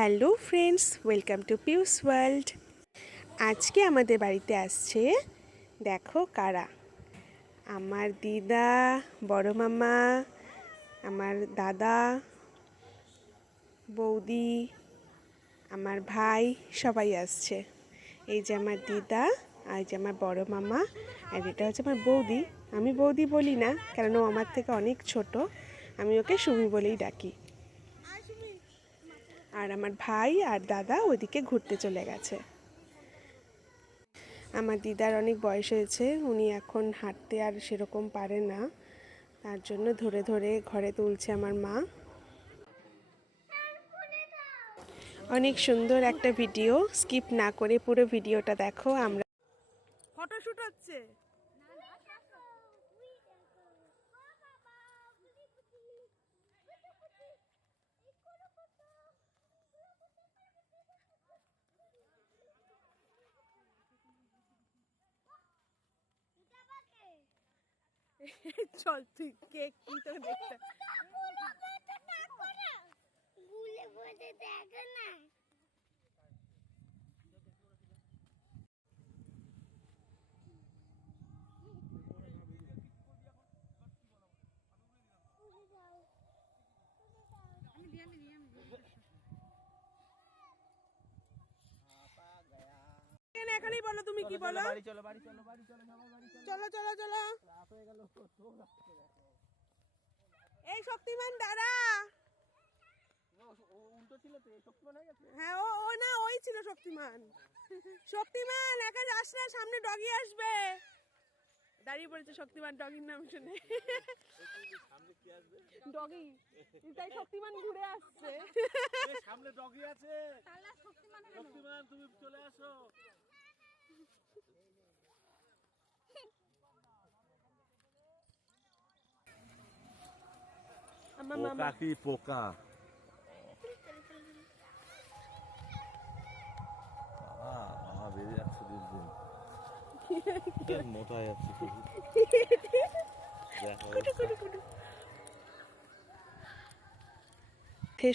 Hello friends, welcome to পিউস world. আজকে আমাদের বাড়িতে আসছে, দেখো কারা। আমার দিদা, বড় মামা, আমার দাদা, বৌদি, আমার ভাই, সবাই আসছে। এই যে আমার দিদা, আর যে আমার বড় মামা, আর এটা হচ্ছে আমার বৌদি। আমি বৌদি বলি না, কারণ ও আমার থেকে অনেক ছোট। আমি ওকে সুমি বলেই ডাকি। আর আমার ভাই আর দাদা ওইদিকে ঘুরতে চলে গেছে। আমার দিদার অনেক বয়স হয়েছে, উনি এখন হাঁটতে আর সেরকম পারে না, তার জন্য ধরে ধরে ঘরে তুলছে আমার মা। অনেক সুন্দর একটা ভিডিও, স্কিপ না করে পুরো ভিডিওটা দেখো। আমরা ফটোশুট হচ্ছে। চল তুই কেক কি তোকে দেখতে এখানেই বলো, তুমি কি বলো? চলো চলো চলো। এই শক্তিমান দাঁড়া। হ্যাঁ ও ও না, ওই ছিল শক্তিমান। শক্তিমান একা যাস না, সামনে ডগি আসবে। দাঁড়িয়ে পড়েছে শক্তিমান ডগির নাম শুনে। ডগি, তাই শক্তিমান ঘুরে আসছে। সামনে ডগি আছে। শক্তিমান তুমি চলে আসো। আমার মামা পোকা কি পোকা। মামা বেরিয়ে যাচ্ছে দিন দিন, মোটা যাচ্ছে শুধু।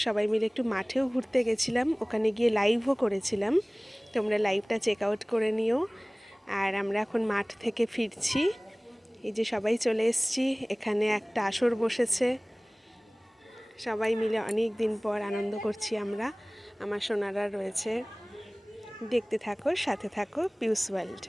সবাই মিলে একটু মাঠেও ঘুরতে গেছিলাম, ওখানে গিয়ে লাইভও করেছিলাম। তোমরা লাইভটা চেক আউট করে নিও। আর আমরা এখন মাঠ থেকে ফিরছি। এই যে সবাই চলে এসেছি, এখানে একটা আসর বসেছে, সবাই মিলে অনেক দিন পর আনন্দ করছি আমরা। আমার সোনারা রয়েছে। দেখতে থাকো, সাথে থাকো, পিউস ওয়ার্ল্ড।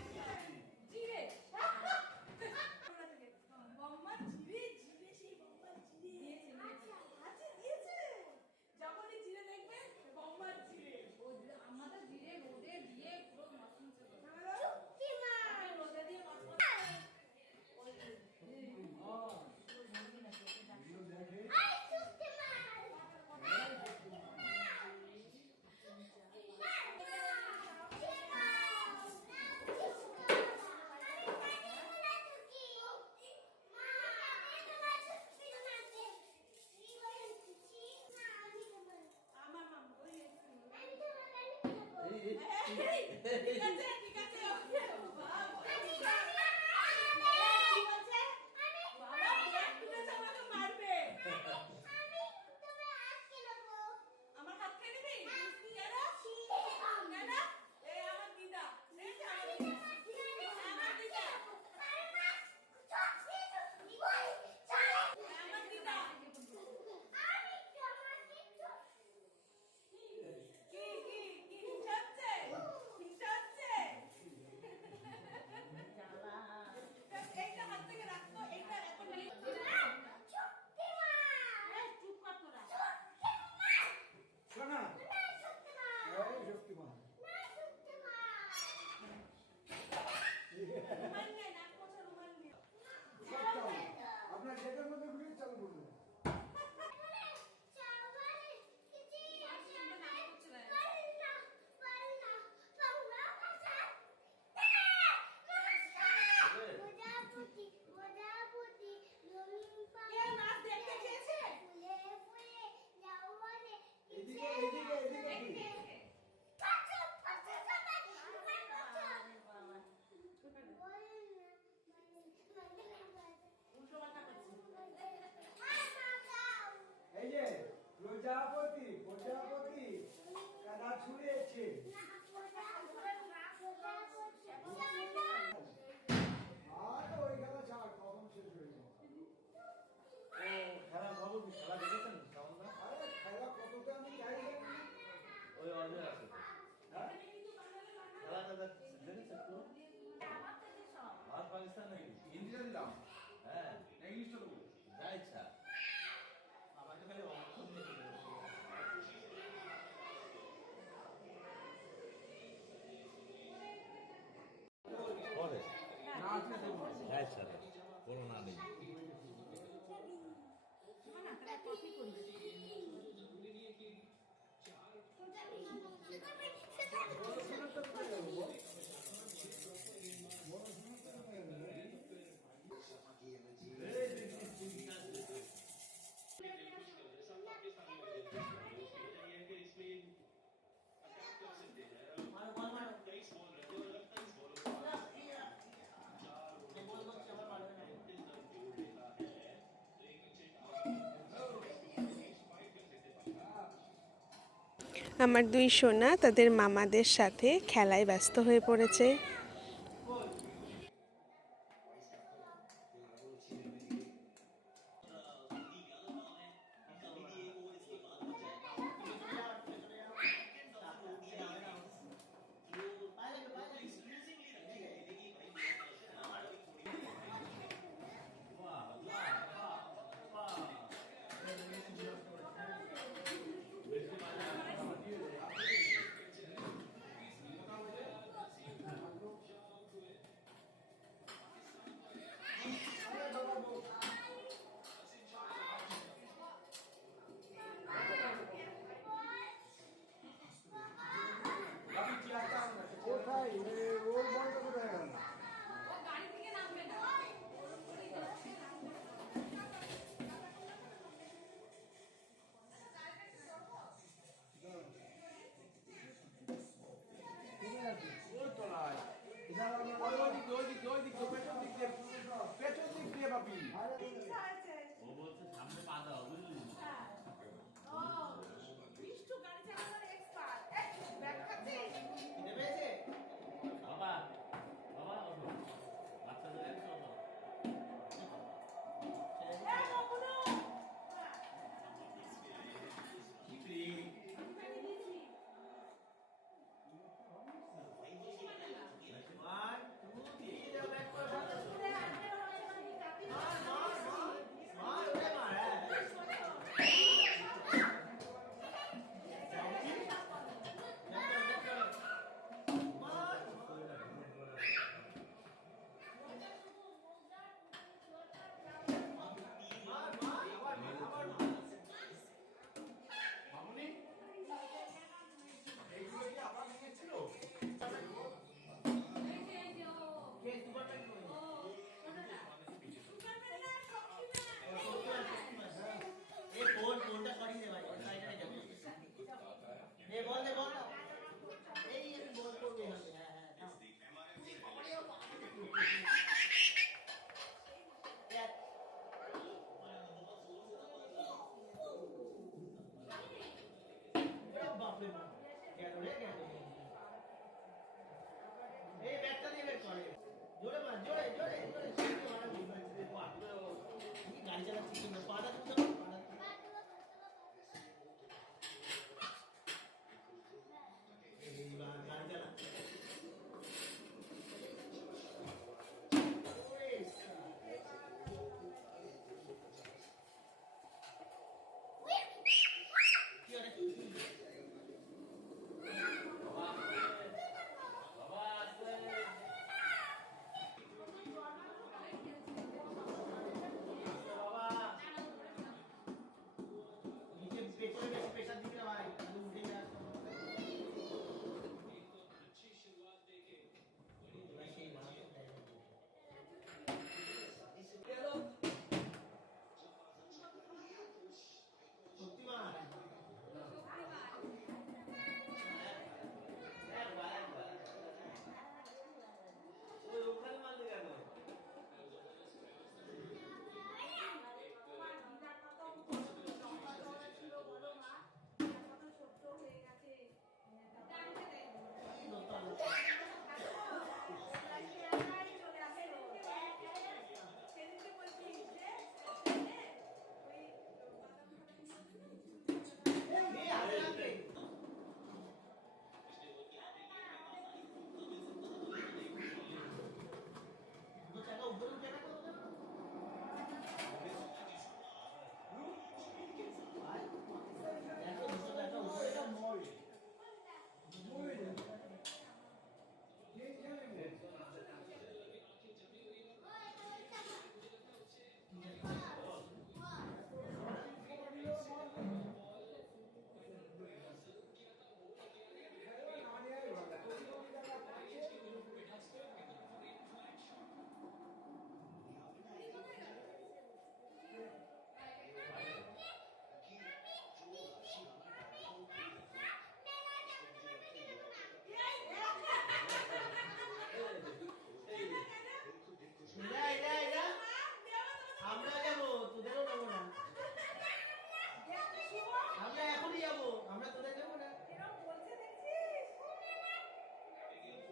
খেলা খবর কি? খেলা দেখেছেন শ্রাবণদা? ওই অজয় আছে তো। খেলাটা দেখেছেন তো? ভারত পাকিস্তান নাকি? হিন্দিটা দিলাম হ্যাঁ, না ইংলিশটা দেবো যা ইচ্ছা। আমাকে খালি অক্ষর লিখে দেবে পরে না আসলে দেবো যা ইচ্ছা দেয়। কোনো না নেই। আমার দুই সোনা তাদের মামাদের সাথে খেলায় ব্যস্ত হয়ে পড়েছে। কোথায় ওর বলটা কোথায় গেল ওই তলায় পেছন দিক দিয়ে পাবি ও বলছে সামনে পা দাও, বুঝলি? বাবা, বাবা, ওঠো। বাচ্চাদের একটু ওঠো।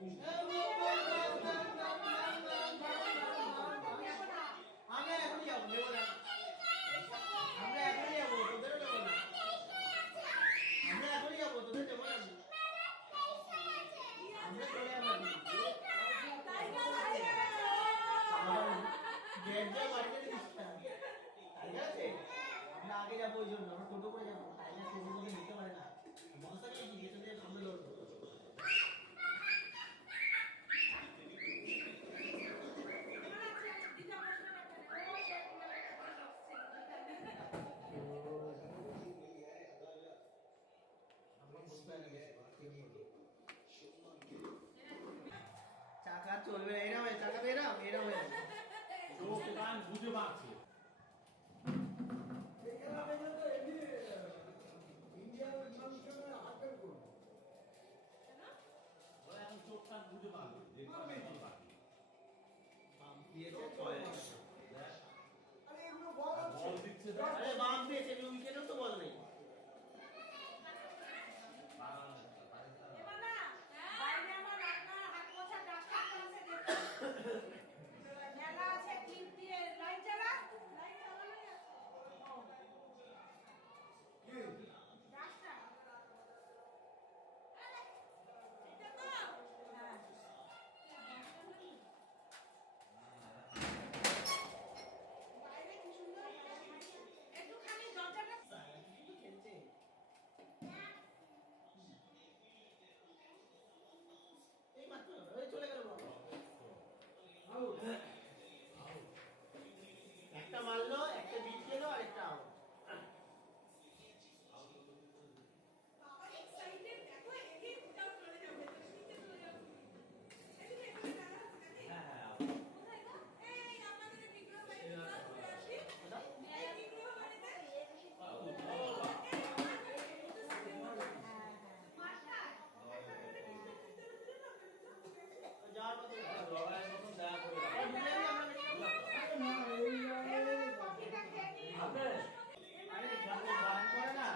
আমরা এখনই যাবো, নেবো না। আমরা এখনই যাবো, তোদেরও নেবো না। আমরা এখনই যাবো, তোদের নেবো না। আমরা চলে যাবো। গেট দিয়ে বাড়িতে দিস না। টাইগার আছে? আমরা আগে যাবো ওই জন্য, আমরা টোটো করে যাবো। টাইগার টোটোর মধ্যে নিতে পারে না। মোটরসাইকেল কি গেছে দিয়ে সামনে লড়বো। চাকা চলবে এরা হয়ে চাকা এরা হয়ে চোখ কান বুঝে পাচ্ছে। ওরা এখন চোখ কান বুঝে পাচ্ছে। বল দিচ্ছে তো। আরে বাম দিয়েছে উইকেটও তো বল নেই। একটা মারলো, একটা বিট গেল আর একটা আউট। যাওয়ার পথে লড়াইয়ের মতন দেখা করে রাখো। আরে যখন গান করে না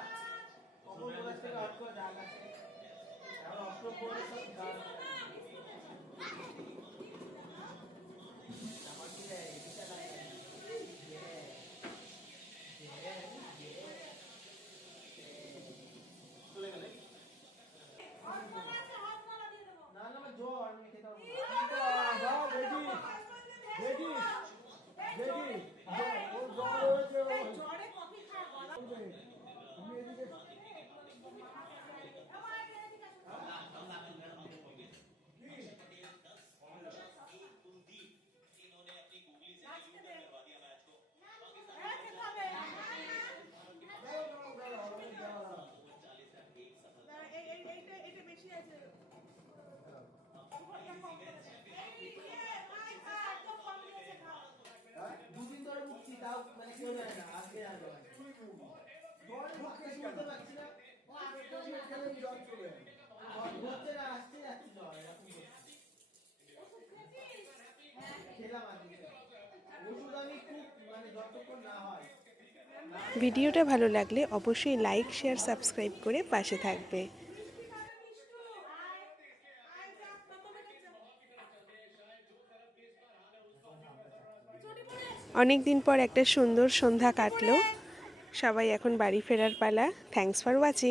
তখন বলার থেকে আউট করে রাগ আছে। আর অস্ত্র পরে সব গান আমার কি রে এটা লাগে চলে গেলে না না আমার জ্বর আমি খেতে পারবো না। দাও রেডি রেডি রেডি ও জ্বর হয়েছে জ্বরে কফি খাওয়া গলা তুমি এদিকে দুদিন ধরে মুখছি তাও মানে কেউ জানে না আজকে আর মুখকে শুনতে পাচ্ছি না হচ্ছে না আসছে যাচ্ছে জ্বর এরকম খেলাম আজকে ওষুধ আমি খুব মানে যতক্ষণ না হয় ভিডিওটা ভালো লাগলে অবশ্যই লাইক শেয়ার সাবস্ক্রাইব করে পাশে থাকবে। অনেক দিন পর একটা সুন্দর সন্ধ্যা কাটলো। সবাই এখন বাড়ি ফেরার পালা। Thanks for watching.